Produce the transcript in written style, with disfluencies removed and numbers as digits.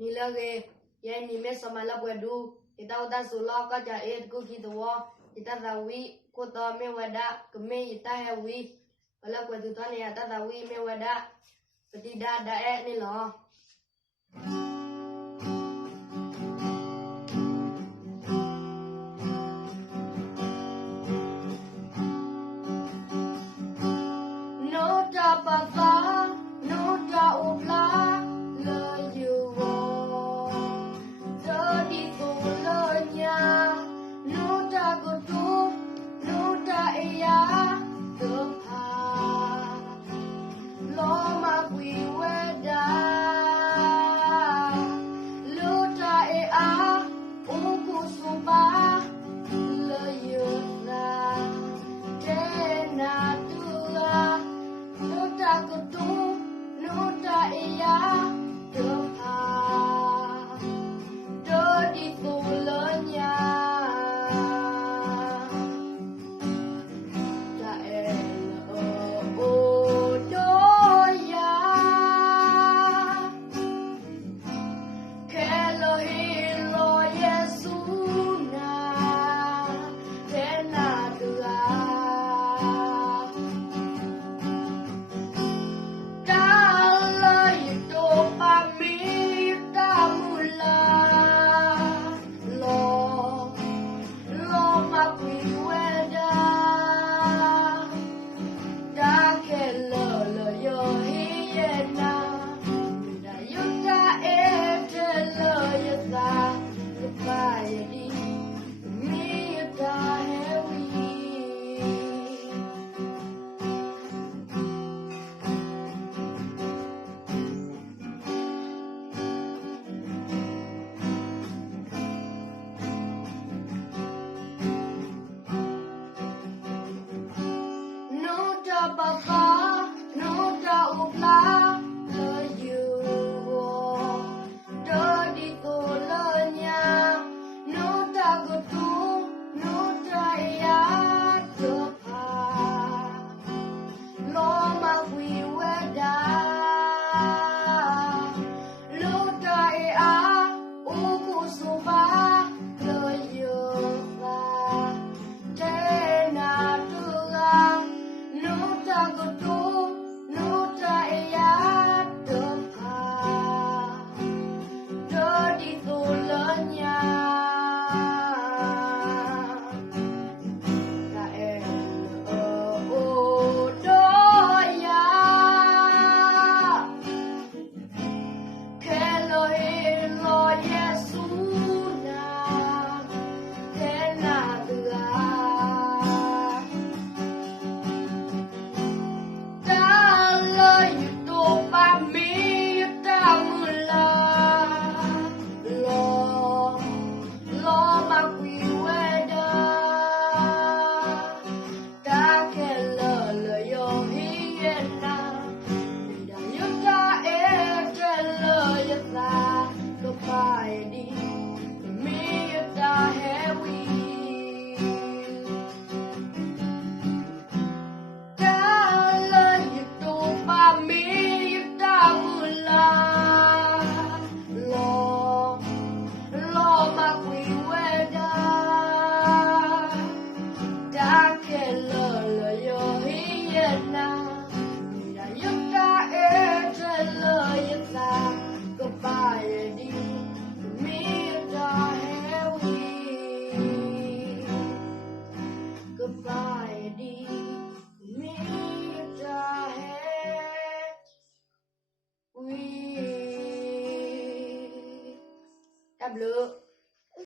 nilage ye ni me samala bwedu ita uta sulo ka ja et ku kitwo ita dawi ko to me wada keme ita hewi ala bwedu to ne ata dawi me wada peti da e ni lo no ta papa no ta obla papa no ta upla lời yêu đôi đi cô lời nhà no ta go tu no ta ya to pa lo ma quy weda lo ta a u ku su ba lời yêu và thế na tu ga no ta go tu no ta ya to pa do đi tu lo nhà la el o do ya que lo yesu na te na dua W